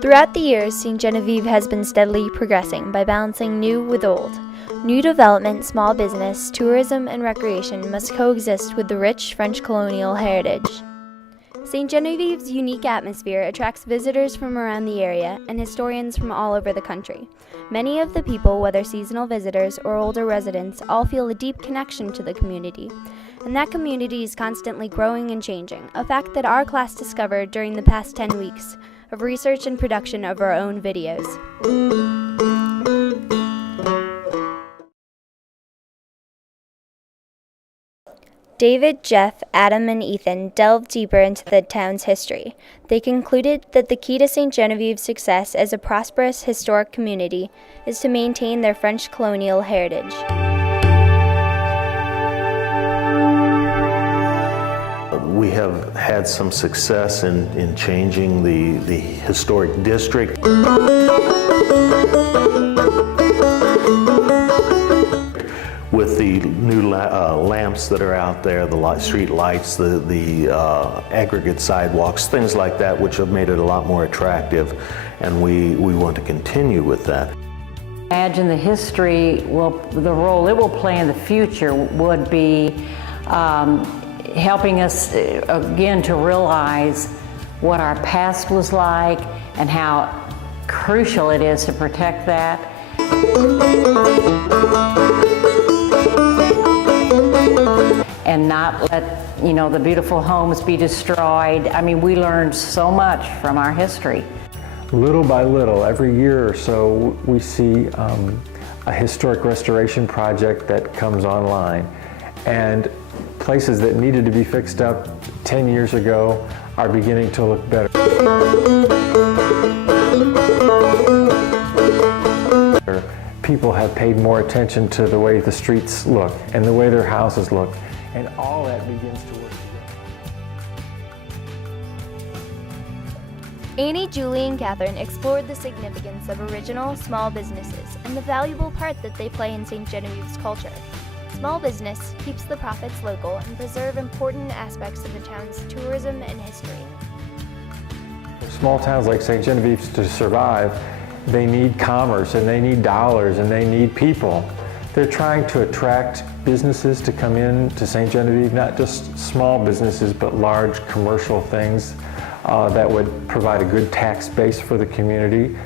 Throughout the years, St. Genevieve has been steadily progressing by balancing new with old. New development, small business, tourism, and recreation must coexist with the rich French colonial heritage. St. Genevieve's unique atmosphere attracts visitors from around the area and historians from all over the country. Many of the people, whether seasonal visitors or older residents, all feel a deep connection to the community. And that community is constantly growing and changing, a fact that our class discovered during the past 10 weeks of research and production of our own videos. David, Jeff, Adam, and Ethan delved deeper into the town's history. They concluded that the key to St. Genevieve's success as a prosperous historic community is to maintain their French colonial heritage. We have had some success in changing the historic district. With the new lamps that are out there, the street lights, the aggregate sidewalks, things like that, which have made it a lot more attractive, and we want to continue with that. Imagine the history, the role it will play in the future would be helping us, again, to realize what our past was like and how crucial it is to protect that. And not let, the beautiful homes be destroyed. I mean, we learned so much from our history. Little by little, every year or so, we see a historic restoration project that comes online. And places that needed to be fixed up 10 years ago are beginning to look better. People have paid more attention to the way the streets look and the way their houses look, and all that begins to work together. Annie, Julie, and Catherine explored the significance of original small businesses and the valuable part that they play in St. Genevieve's culture. Small business keeps the profits local and preserve important aspects of the town's tourism and history. Small towns like St. Genevieve, to survive, they need commerce and they need dollars and they need people. They're trying to attract businesses to come in to St. Genevieve, not just small businesses, but large commercial things that would provide a good tax base for the community.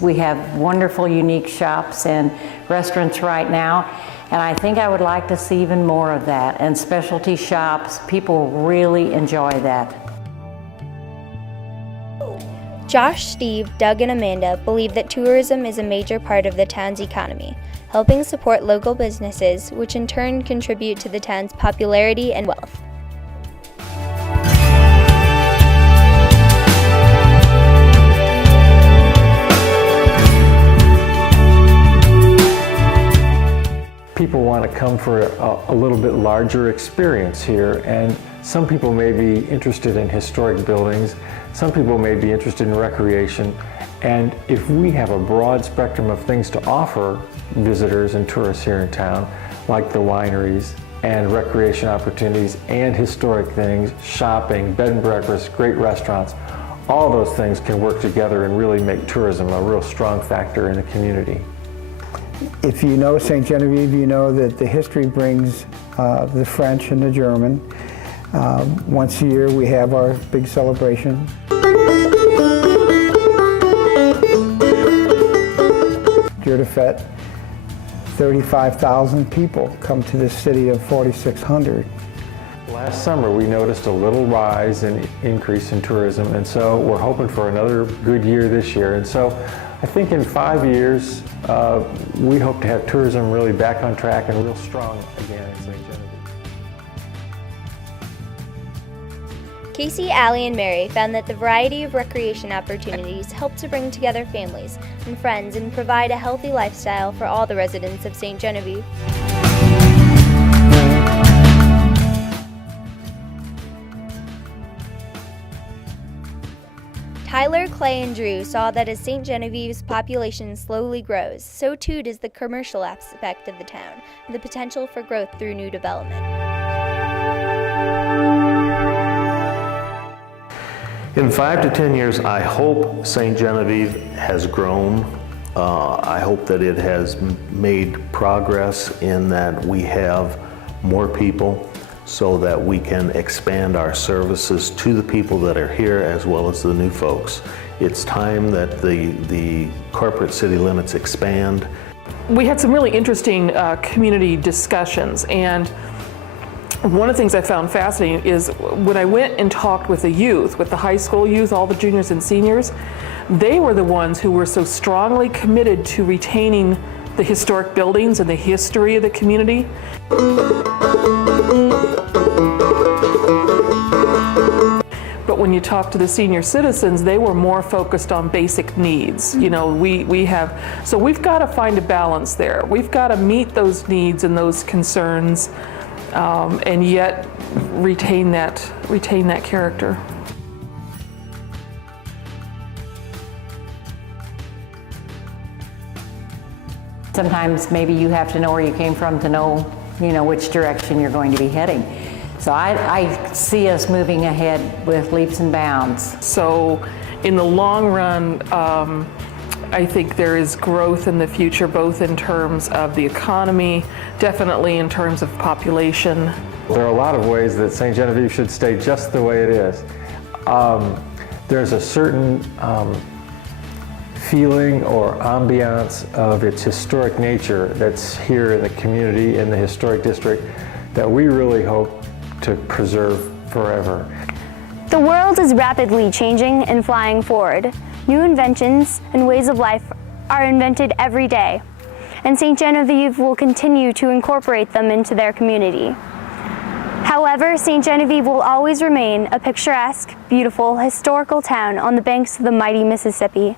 We have wonderful, unique shops and restaurants right now, and I think I would like to see even more of that. And specialty shops, people really enjoy that. Josh, Steve, Doug, and Amanda believe that tourism is a major part of the town's economy, helping support local businesses, which in turn contribute to the town's popularity and wealth. People want to come for a little bit larger experience here, and some people may be interested in historic buildings, some people may be interested in recreation, and if we have a broad spectrum of things to offer visitors and tourists here in town, like the wineries and recreation opportunities and historic things, shopping, bed and breakfast, great restaurants, all those things can work together and really make tourism a real strong factor in the community. If you know St. Genevieve, you know that the history brings the French and the German. Once a year we have our big celebration. Jour de Fête, 35,000 people come to this city of 4,600. Last summer we noticed a little rise and increase in tourism, and so we're hoping for another good year this year. And so I think in 5 years we hope to have tourism really back on track and real strong again in St. Genevieve. Casey, Allie, and Mary found that the variety of recreation opportunities help to bring together families and friends and provide a healthy lifestyle for all the residents of St. Genevieve. Tyler, Clay, and Drew saw that as St. Genevieve's population slowly grows, so too does the commercial aspect of the town, and the potential for growth through new development. In 5 to 10 years, I hope St. Genevieve has grown. I hope that it has made progress in that we have more people so that we can expand our services to the people that are here as well as the new folks. It's time that the corporate city limits expand. We had some really interesting community discussions, and one of the things I found fascinating is when I went and talked with the youth, with the high school youth, all the juniors and seniors, they were the ones who were so strongly committed to retaining the historic buildings and the history of the community. But when you talk to the senior citizens, they were more focused on basic needs. You know, we've got to find a balance there. We've got to meet those needs and those concerns, and yet retain that character. Sometimes maybe you have to know where you came from to know, which direction you're going to be heading. So I see us moving ahead with leaps and bounds. So in the long run, I think there is growth in the future, both in terms of the economy, definitely in terms of population. There are a lot of ways that St. Genevieve should stay just the way it is. There's a certain feeling or ambiance of its historic nature that's here in the community, in the historic district, that we really hope to preserve forever. The world is rapidly changing and flying forward. New inventions and ways of life are invented every day, and St. Genevieve will continue to incorporate them into their community. However, St. Genevieve will always remain a picturesque, beautiful, historical town on the banks of the mighty Mississippi.